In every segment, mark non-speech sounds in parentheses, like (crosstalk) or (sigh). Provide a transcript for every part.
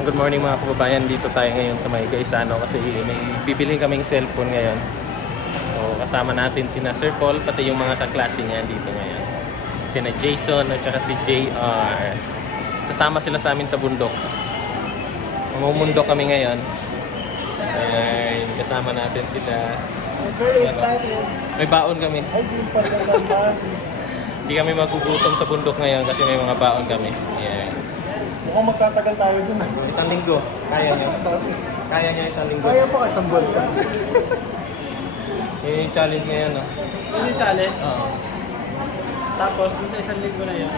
Good morning mga kababayan. Dito tayo ngayon sa may Gaisano kasi may bibilhin kaming cellphone ngayon. So kasama natin sina Sir Paul pati yung mga kaklase niya dito ngayon. Sina Jason at saka si JR. Kasama sila sa amin sa bundok. Mamumundok kami ngayon. Ay, kasama natin sila. I'm very excited. May baon kami. (laughs) Hindi kami magugutom sa bundok ngayon kasi may mga baon kami. Yeah. Mukhang magtatagal tayo dun. ah. Isang linggo. Kaya niya. Kaya niya isang linggo. Kaya pa ka isang buwan pa. Yun yung challenge ngayon. No? Yun yung challenge. Oo. Tapos, dun sa isang linggo na yun,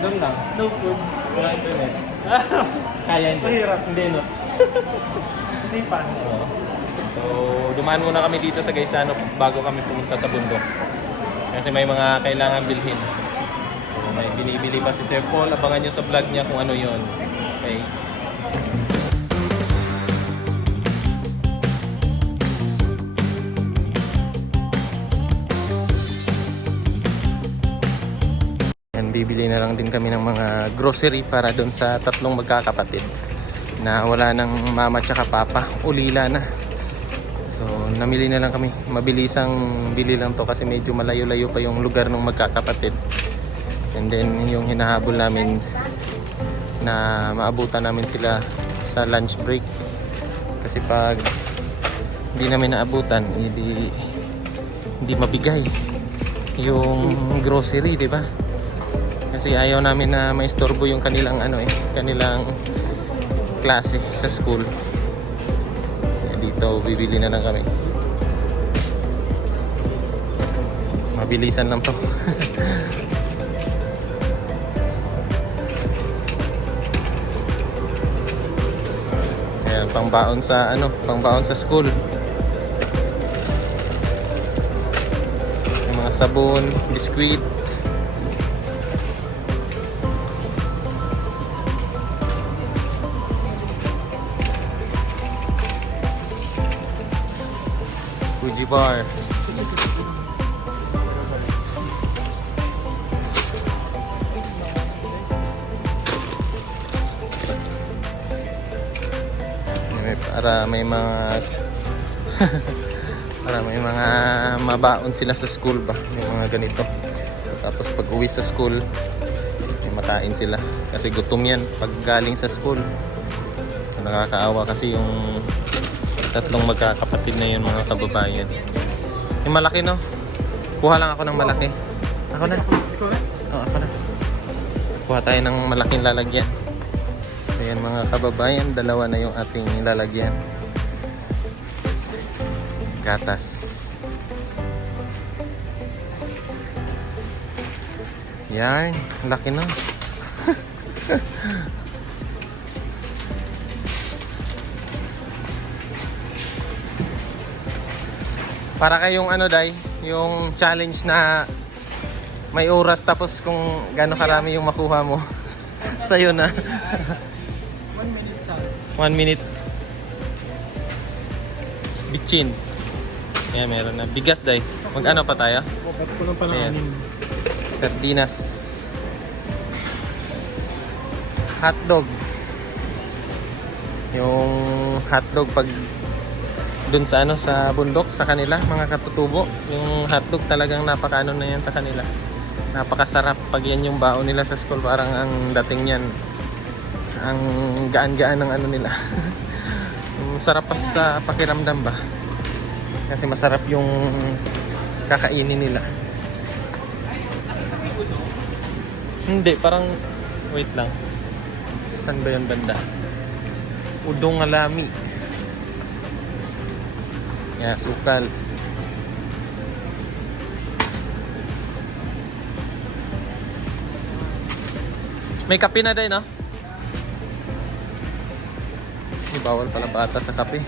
Doon lang. no food. Wala internet. (laughs) Kaya hindi. Mahirap. Hindi no. (laughs) Hindi pa. Oo. So, dumaan muna kami dito sa Gaisano bago kami pumunta sa bundok. Kasi may mga kailangan bilhin. May binibili pa si Sir Paul. Abangan nyo sa vlog niya kung ano yon. Okay. Yan, bibili na lang din kami ng mga grocery para doon sa tatlong magkakapatid na wala ng mama tsaka papa. Ulila na. So, namili na lang kami. Mabilisang bili lang to kasi medyo malayo-layo pa yung lugar ng magkakapatid. And then, yung hinahabol namin na maabutan namin sila sa lunch break. Kasi pag hindi namin naabutan, hindi, hindi mabigay yung grocery, di ba? Kasi ayaw namin na maistorbo yung kanilang ano eh, kanilang klase sa school. Kaya dito bibili na lang kami. Mabilisan lang to. (laughs) pangbaon sa ano, pangbaon sa school. Yung mga sabon, biskwit, Fuji bar. Para may mga (laughs) para may mga mabaon sila sa school ba? Yung mga ganito. Tapos pag uwi sa school may matain sila. Kasi gutom yan pag galing sa school. So nakakaawa kasi yung tatlong magkakapatid na yun mga kababayan. Yung malaki no? Kuha lang ako ng malaki. Ako na? Oo, ako na. Kuha tayo ng malaking lalagyan ayan mga kababayan dalawa na yung ating lalagyan gatas yan laki no (laughs) Para kayong ano dai, yung challenge na may oras tapos kung gaano karami yung makuha mo. (laughs) Sa'yo na. (laughs) One minute. Bitchin. Yan, meron na. Bigas dai. Mag ano pa tayo? Ba't ko lang Ayan. Sardinas. Hotdog. Yung hotdog pag dun sa ano sa bundok sa kanila mga katutubo yung hotdog talagang napakaano na yan sa kanila napakasarap pag yan yung baon nila sa school parang ang dating yan ang gaan-gaan ng ano nila (laughs) sarap pa sa pakiramdam ba kasi masarap yung kakainin nila Hindi, parang wait lang. Saan ba 'yon banda? Udong alami. Yeah, sukal. May kape na din, no? May bawal pala bata sa kape.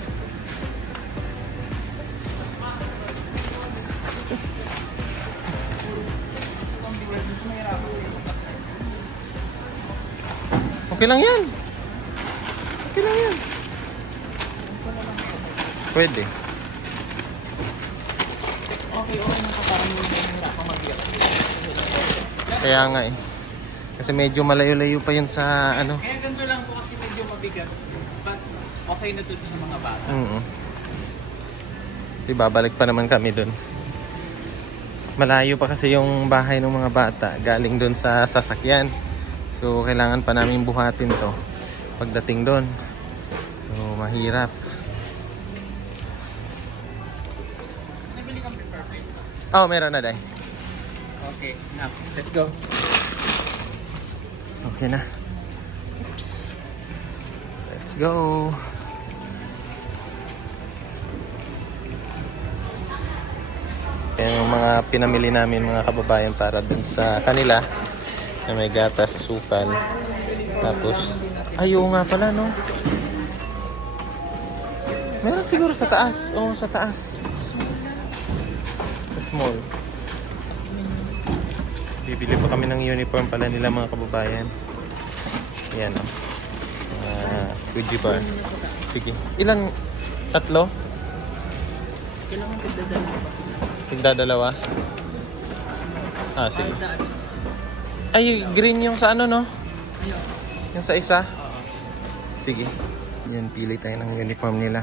Okay lang yan. Okay lang yan. Pwede. Okay, okay na parang mahirap mag-iyak. Kaya nga eh. Kasi medyo malayo-layo pa yun sa ano. Kaya ganito lang po kasi medyo mabigat. Okay na to sa mga bata. Mm Di babalik pa naman kami dun. Malayo pa kasi yung bahay ng mga bata galing dun sa sasakyan. So kailangan pa namin buhatin to pagdating dun. So mahirap. Nabili kami perfect. Oh, meron na dahil. Okay, now, let's go. Okay na. Oops. Let's go. Yan yung mga pinamili namin mga kababayan para dun sa kanila na may gatas, sukal. Tapos, ay oo nga pala no. Meron siguro sa taas. Oo, sa taas. Sa small. Bibili pa kami ng uniform pala nila mga kababayan. Ayan o. Uh, Fuji bar. Sige. Ilan? Tatlo? Kailangan pagdadala pa sila. Tigdadalawa? Ah, sige. Ay, green yung sa ano no? Yung sa isa? Sige. Yan, pili tayo ng uniform nila.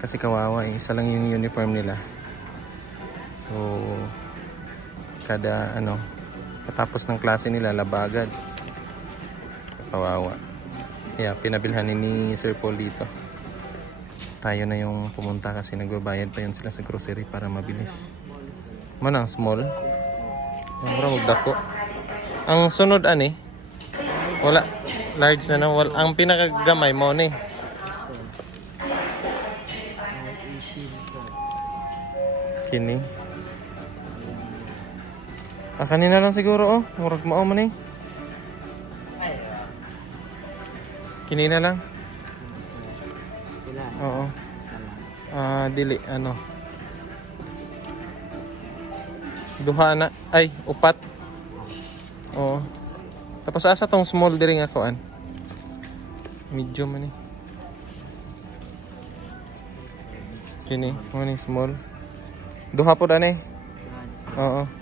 Kasi kawawa eh. Isa lang yung uniform nila. So, kada ano, katapos ng klase nila, labagad. Kawawa. Kaya pinabilhan ni Sir Paul dito. Tayo na yung pumunta kasi nagbabayad pa yun sila sa grocery para mabilis. Manang small. Ang mura magdako. Ang sunod ani, wala. Large na na. Wala. Ang pinakagamay mo ni. Kini. Ah, kanina lang siguro oh. Murag mao man. Ay, ah, Kinina lang. Ah, dili ano. Duha na ay upat. Oo. Tapos asa tong small diri nga kuan. Medium man eh. Kini, mo ni small. Duha po ani. Oo.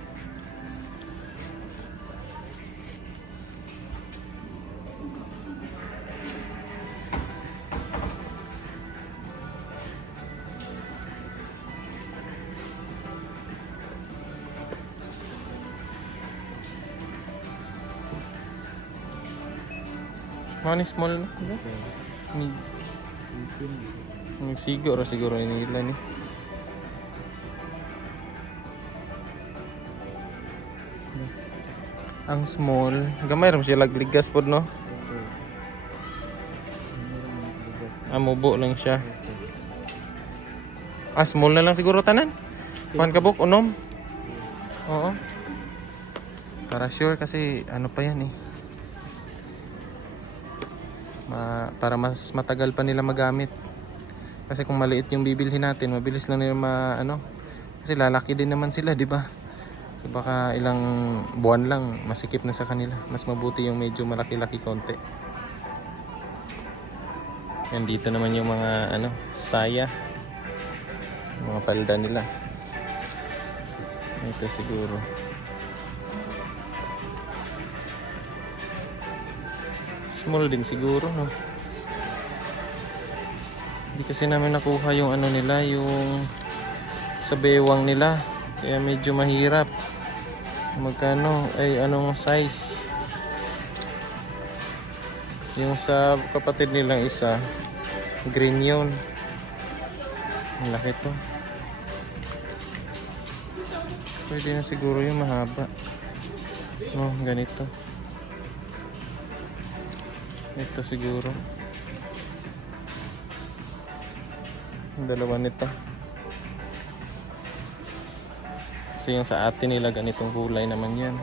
Mo ni small na. Diba? Ni Ang siguro siguro nila ni. Ang small, gamay ram siya lagligas pod no. Amubo lang siya. Ah, small na lang siguro tanan. Kuan ka buk unom. Oo. Para sure kasi ano pa yan eh. Para mas matagal pa nila magamit. Kasi kung maliit yung bibilhin natin, mabilis lang nila ma ano. Kasi lalaki din naman sila, di ba? So baka ilang buwan lang masikip na sa kanila. Mas mabuti yung medyo malaki-laki konti. Yan dito naman yung mga ano, saya. Mga palda nila. Ito siguro. Small din siguro, no? Hindi kasi namin nakuha yung ano nila, yung sa bewang nila. Kaya medyo mahirap. Magkano, ay anong size. Yung sa kapatid nilang isa, green yun. Ang laki to. Pwede na siguro yung mahaba. No, ganito. Ito siguro. Dalawa nito. Kasi yung sa atin nila ganitong kulay naman yan.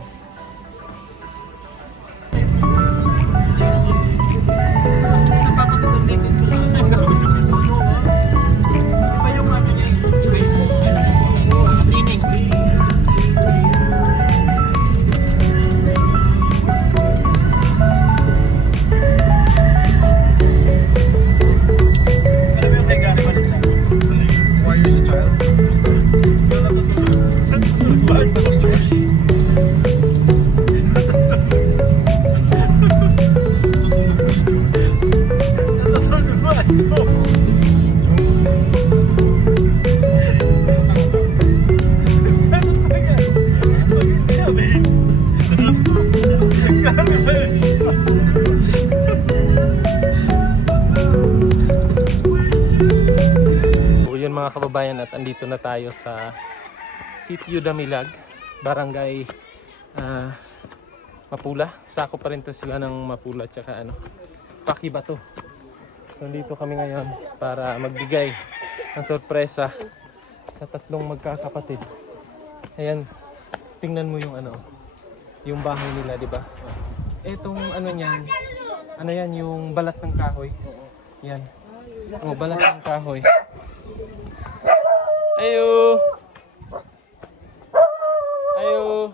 Tayo sa Sitio Damilag, Barangay ah, Mapula. Sako pa rin to sila ng Mapula tsaka ano, Pakibato. Nandito kami ngayon para magbigay ng sorpresa sa tatlong magkakapatid. Ayan, tingnan mo yung ano, yung bahay nila, di ba? Etong ano niyan, ano yan, yung balat ng kahoy. Yan. Oh, balat ng kahoy. Ayo! Ayo!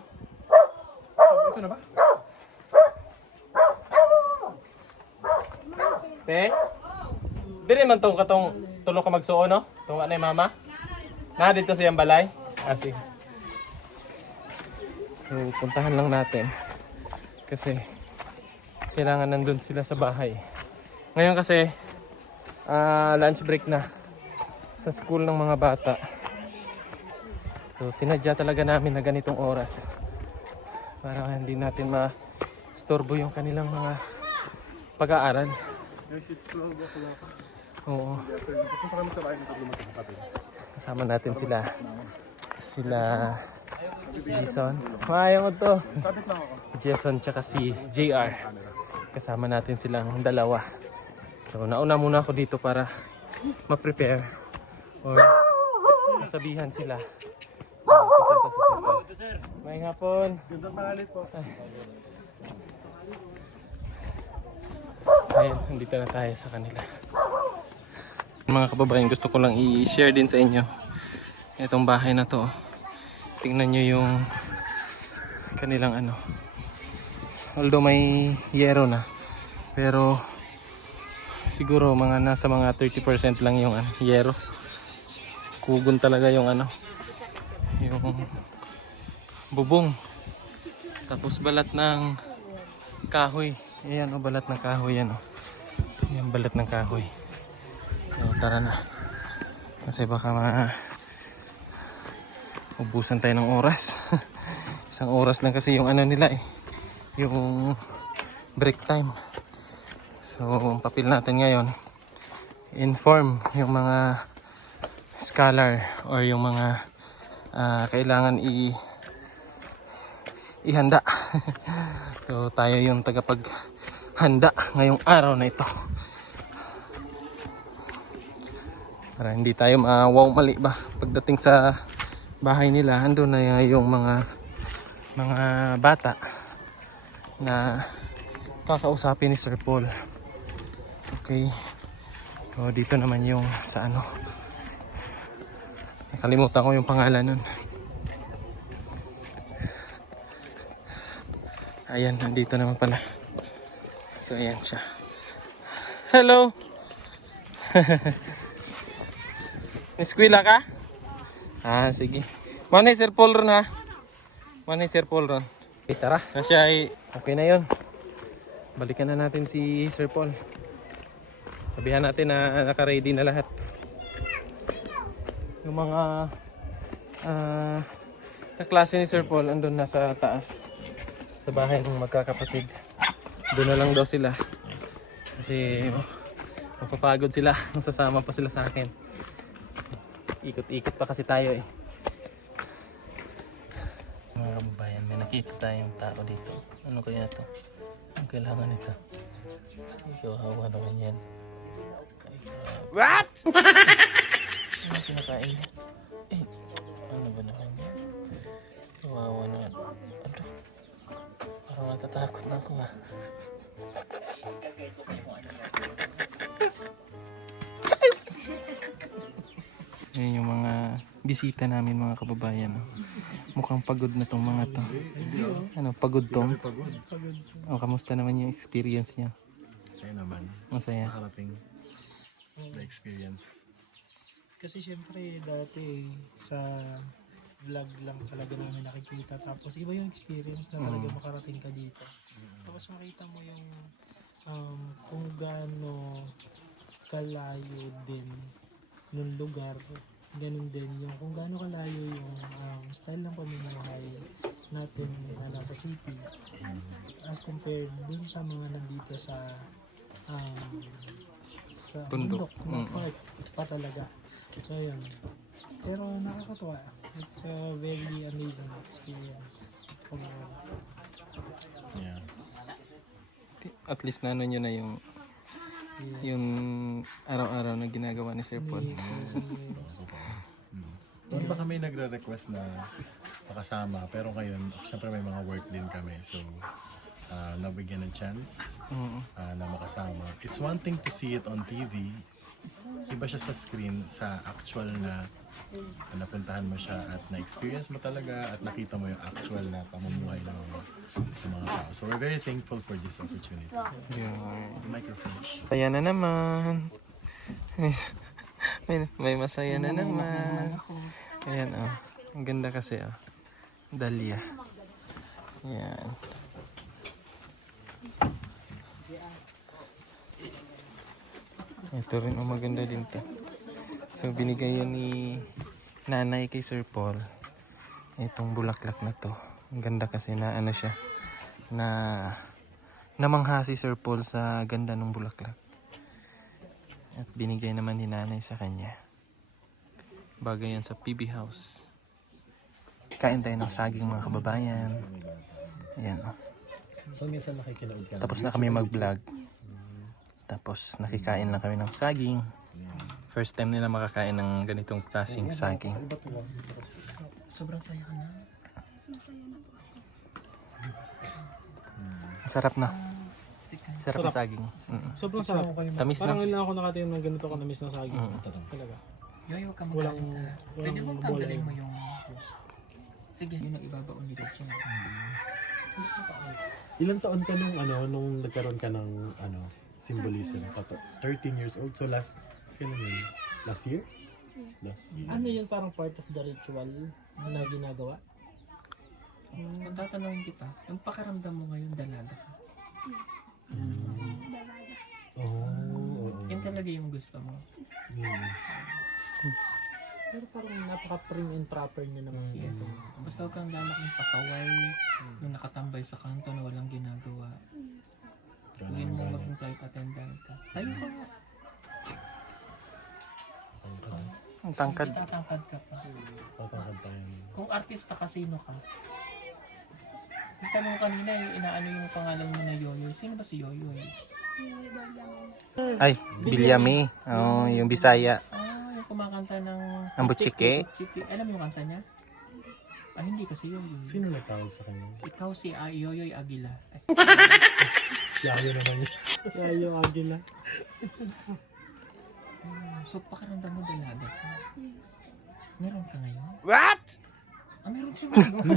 Ito na ba? Te? Dili man tong katong tulong ka magsuo, no? Tunga na yung mama? Na, dito siyang balay? Ah, sige. So, puntahan lang natin. Kasi, kailangan nandun sila sa bahay. Ngayon kasi, ah, lunch break na sa school ng mga bata. So, sinadya talaga namin na ganitong oras para hindi natin ma-storbo yung kanilang mga pag-aaral. Guys, it's 12 o'clock. Oo. After, pupunta kami sa bahay ng tatlong magkakapatid. Kasama natin sila. Sila Jason. Mo to. Sabit lang ako. Jason tsaka si JR. Kasama natin silang dalawa. So nauna muna ako dito para ma-prepare or masabihan sila. Sa circle. May hapon. Ganda pangalit po. Ayun, nandito na tayo sa kanila. Mga kababayan, gusto ko lang i-share din sa inyo itong bahay na to. Tingnan nyo yung kanilang ano. Although may yero na, pero siguro mga nasa mga 30% lang yung ano, yero. Kugon talaga yung ano, yung bubong. Tapos balat ng kahoy. Ayan o, balat ng kahoy yan o. Ayan, balat ng kahoy. So, tara na. Kasi baka mga ubusan tayo ng oras. (laughs) Isang oras lang kasi yung ano nila eh. Yung break time. So, ang papel natin ngayon, inform yung mga scholar or yung mga ah, kailangan i ihanda. (laughs) so tayo yung tagapaghanda ngayong araw na ito. Para hindi tayo mawaw mali ba pagdating sa bahay nila, ando na yung mga mga bata na kakausapin ni Sir Paul. Okay. So dito naman yung sa ano. Nakalimutan ko yung pangalan nun. Ayan, nandito naman pala. So, ayan siya. Hello! (laughs) Eskwila ka? Ah, sige. Manay Sir Paul ron ha? Manay Sir Paul ron. Okay, tara. Na siya ay okay na yon. Balikan na natin si Sir Paul. Sabihan natin na naka-ready na lahat. Yung mga ah kaklase ni Sir Paul andun na sa taas sa bahay ng magkakapatid. Doon na lang daw sila. Kasi mapapagod sila. (laughs) Sasama pa sila sa akin. Ikot-ikot pa kasi tayo eh. Mga kababayan, may nakita tayong tao dito. Ano kaya to? Ang kailangan nito? Ikaw hawa naman yan. What? (laughs) niya? Eh, ano ba naman yan? Kawawa naman. Ano? Parang natatakot na ako ah. (laughs) Yan yung mga bisita namin mga kababayan. oh. Mukhang pagod na tong mga to. Ano, pagod tong? O, kamusta naman yung experience niya? Sa'yo naman, Masaya. nakarating the experience. Kasi syempre dati sa vlog lang talaga namin nakikita tapos iba yung experience na talaga makarating ka dito. Tapos makita mo yung um, kung gaano kalayo din nung lugar. Ganun din yung kung gaano kalayo yung um, style ng pamumuhay natin na nasa city as compared dun sa mga nandito sa um, sa Bundok. bundok, na Mm. part pa talaga. So yun. Pero nakakatuwa. It's a very amazing experience. Overall. Yeah. At least na ano nyo na yung Yes. yung araw-araw na ginagawa ni Sir Paul. Yes, yes, yes. Noon ba kami nagre-request na makasama pero ngayon syempre may mga work din kami so ah, nabigyan ng chance Mm. ah, na makasama. It's one thing to see it on TV. Iba siya sa screen sa actual na, na napuntahan mo siya at na-experience mo talaga at nakita mo yung actual na pamumuhay ng mga, ng mga tao. So we're very thankful for this opportunity. Yun. Microphone. Masaya na naman. May, may, masaya na naman. Ayan oh. Ang ganda kasi oh. Dahlia. Ayan. Ito rin oh, maganda din to. So binigay yun ni nanay kay Sir Paul. Itong bulaklak na to. Ang ganda kasi na ano siya. Na namangha si Sir Paul sa ganda ng bulaklak. At binigay naman ni nanay sa kanya. Bagay yan sa PB House. Kain tayo ng saging mga kababayan. Ayan. oh. So minsan nakikinood ka Tapos na kami mag-vlog. Tapos nakikain lang kami ng saging. First time nila makakain ng ganitong klaseng saging. Sobrang saya ka na. Ang sarap na. Sarap ng saging. Mm. Sobrang sarap. Tamis Parang na. ngayon lang ako nakatingin ng ganito kanamis na saging. Mm. Talaga. Yoy, huwag ka walang Pwede mo bola tanggalin mo yung... Sige, yun ang ibabaon ni George. Ilang taon ka nung ano nung nagkaroon ka ng ano symbolism? Pato, 13 years old. So last kailan yun? Last year? Last year. Ano yun parang part of the ritual na ginagawa? Kung tatanungin kita, yung pakiramdam mo ngayon dalaga ka. Oh, oo. Yan talaga yung gusto mo. Mm. Pero parang napaka-prim and proper niya naman. Yes. Basta huwag kang lalaking pasaway, yung nakatambay sa kanto na walang ginagawa. Nang mo maging flight attendant ka. Tayo ka. Ang tangkad. Itatangkad ka pa. Tatangkad tayo. Kung artista ka, sino ka? Isa mo kanina, yung inaano yung pangalan mo na Yoyoy. Sino ba si Yoyoy? Ay, Bilyami. Oh, yung Bisaya. Ah, yung kumakanta ng... Ang butchike. Butchike. Alam mo yung kanta niya? Ah, hindi kasi Yoyoy. Sino nagtawag sa kanya? Ikaw si ah, Yoyoy Aguila. Ay, (laughs) Yayo naman yun. Yung agila. hmm, so pakiramdam mo dalaga ka. Meron ka ngayon? What? Ah, meron siya ngayon. (laughs)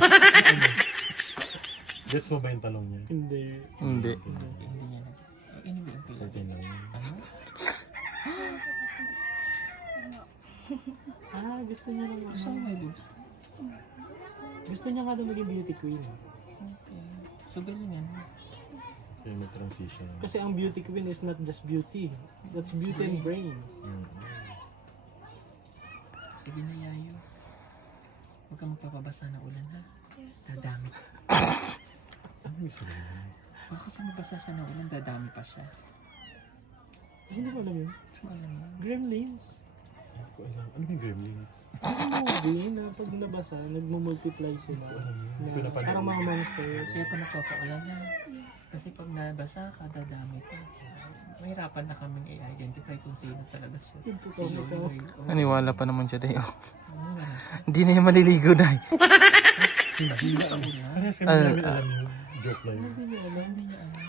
Gets mo ba yung tanong niya? Hindi. Hindi. Hindi niya na. Oh, anyway, okay lang. 13 lang. Ano? Ah, gusto niya naman. Gusto mo may boobs? Gusto niya nga daw maging beauty queen. Okay. So galingan mo. So yung may transition. Kasi ang beauty queen is not just beauty. That's beauty and brains. Mm. Sige na, Yayo. Huwag ka magpapabasa ng ulan, ha? Dadami. Ano yung sabi niya? Baka kasi mabasa siya ng ulan, dadami pa siya. Hindi ko alam yun. So, alam mo. Gremlins. Hindi ko alam. Ano yung gremlins? Ang movie na pag nabasa, nagmumultiply sila. Hindi ko Na, napanood. parang mga monsters. Kaya ito magpapaulan na. Kasi pag nabasa ka, dadami pa. Mahirapan na kaming i-identify kung sino talaga siya. Si. Yoyoy. Oh, Naniwala pa naman siya ano na? Hindi na yung maliligo na eh. Hindi na alam yung joke na yun. Hindi niya alam. Hindi niya alam.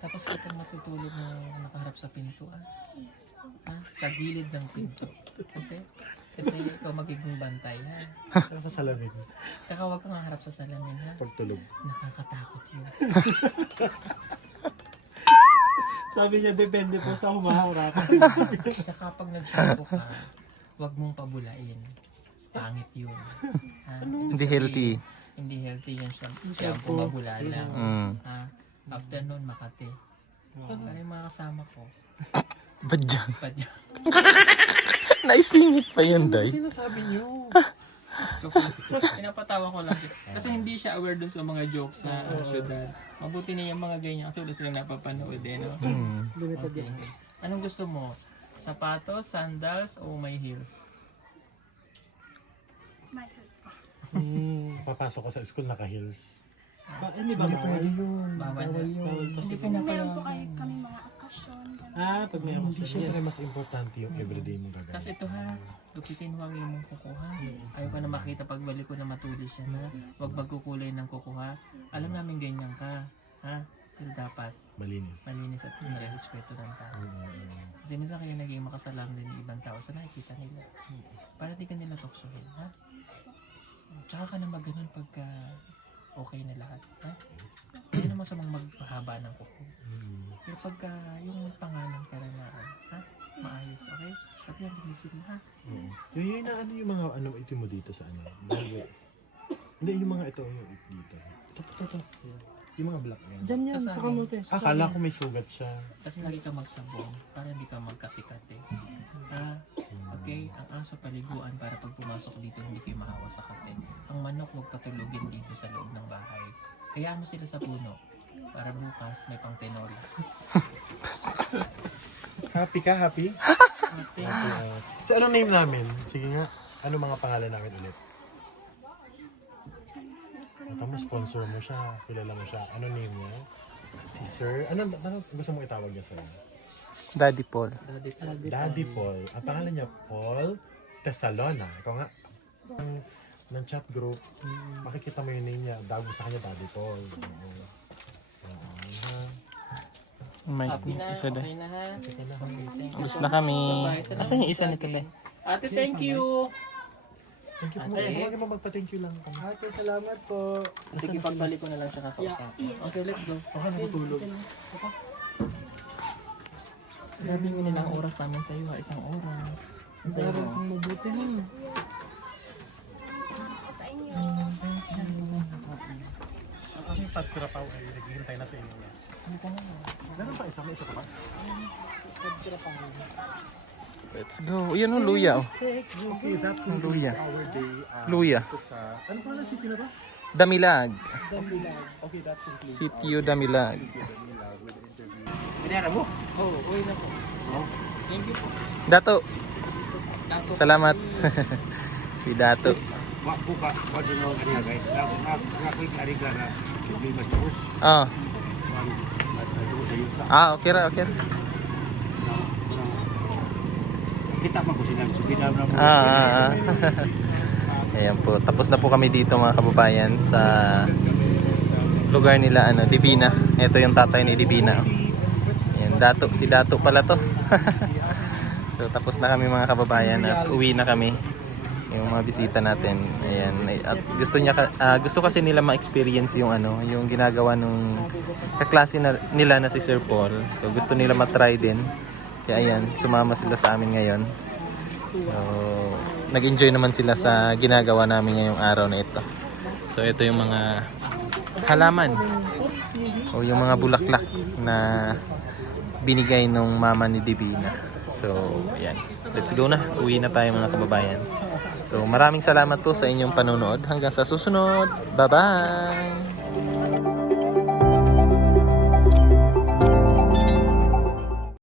Tapos ito matutulog na nakaharap sa pinto, ah. Ah, sa gilid ng pinto. Okay? Kasi ikaw magiging bantay, ha? Kaya sa salamin. Tsaka huwag kang harap sa salamin, ha? Pagtulog. Nakakatakot yun. (laughs) Sabi niya, depende po sa humaharap. (laughs) Tsaka pag nag-shampoo ka, huwag mong pabulain. Pangit yun. Ha? Hindi healthy. Hindi healthy yung shampoo. Shampoo mabula lang. Mm. Ha? After nun, Makati. Para yung mga kasama ko. Badyang. Ba't yun? (laughs) (laughs) Naisingit pa yan, Day. Sinasabi niyo? (laughs) Pinapatawa ko lang. Kasi hindi siya aware dun sa mga jokes sa uh, syudad. Mabuti na yung mga ganyan kasi wala silang napapanood eh, no? Hmm. Limited Okay. yan. Anong gusto mo? Sapatos, sandals, o may heels? My husband. Hmm, (laughs) papasok ko sa school naka-heels. Ba, hindi ba Hindi pwede yun. Bawal na. Bawal kasi. Hindi Meron po kayo kami mga ganun. Ah, pag may Hindi, syempre mas importante yung everyday mong gagawin. Tapos ito ha, gupitin mo ang iyong kukuha. Ayaw ka na makita pagbalik ko na matulis siya na. Huwag magkukulay ng kukuha. Alam namin ganyan ka. Ha? Pero dapat Malinis. malinis at nare-respeto ng tao. Mm. Kasi minsan kaya naging makasalang din ng ibang tao sa nakikita nila. Para di ka nila tuksohin, ha? Tsaka ka na mag-ganun pagka okay na lahat, ha? Hindi naman sa mga magpahaba ng kuko. Mm. Pero pagka yung pangalan ka na na, ha? Maayos, okay? Pati ang binisip mo, ha? Mm. Yung yun na ano yung mga ano ito mo dito sa ano? (laughs) Hindi yung mga ito yung dito. Ito, ito, ito. Yung mga black yan. Diyan yan, Sa kamote. sa Akala ko may sugat siya. Kasi lagi ka magsabong para hindi ka magkati-kati. Ha? Okay? Ang aso paliguan para pag pumasok dito hindi kayo mahawa sa kate. Ang manok huwag patulugin dito sa loob ng bahay. Kaya mo sila sa puno para bukas may pang tinola. (laughs) Happy ka, happy? Happy. uh, sa ano name namin? Sige nga. Ano mga pangalan namin ulit? Tama, sponsor mo siya. Kilala mo siya. Ano name niya? Si Sir. Ano, ano gusto mo itawag niya sa'yo? Daddy Paul. Daddy Daddy Paul. Ang pangalan niya, Paul Tesalona. Ikaw nga. Ng, ng chat group, makikita mo yung name niya. Dago sa kanya, Daddy Paul. Oo. Oo? May Happy na, isa okay din. na ha. Alis na kami. Asan yung isa sa nito le? Ate, thank you. Thank you po. Ate. Huwag mo magpa-thank you lang. Ate, salamat po. Sige, pagbalik ko na lang siya kakausap. Okay, let's go. Okay, nakatulog. Grabe mo nilang oras namin sa iyo ha, isang oras. Ang sayo mo. mabuti na. Salamat po sa inyo. Ang aking pagtrapaw ay naghihintay na sa inyo. Ano ka na? Meron pa isa, may isa pa ba? Let's go. Yan ang luya oh. Okay, that luya. our day. uh, Luya. sa, ano pa na city na ba? Damilag. Okay, that concludes Sitio Damilag. Oo, oh, uwi na po. Thank you po. Dato. Salamat. si Dato. Wa ko ba wa din ang kanya guys. Ako na na ko ari ka na. Ah. Sa yuta. Ah, okay ra, okay ra. Kita man ko sila na mo. Ah, ah, ah. (laughs) Ayan po. Tapos na po kami dito mga kababayan sa lugar nila ano, Divina. Ito yung tatay ni Divina. Ayan, Dato, si Dato pala to. (laughs) so tapos na kami mga kababayan at uwi na kami. Yung mga bisita natin. Ayan, at gusto niya ah, gusto kasi nila ma-experience yung ano, yung ginagawa nung kaklase na, nila na si Sir Paul. So gusto nila ma-try din. Kaya ayan, sumama sila sa amin ngayon. So, nag-enjoy naman sila sa ginagawa namin ngayong araw na ito. So, ito yung mga halaman o yung mga bulaklak na binigay nung mama ni Divina. So, ayan. Let's go na. Uwi na tayo mga kababayan. So, maraming salamat po sa inyong panonood. Hanggang sa susunod. Bye-bye!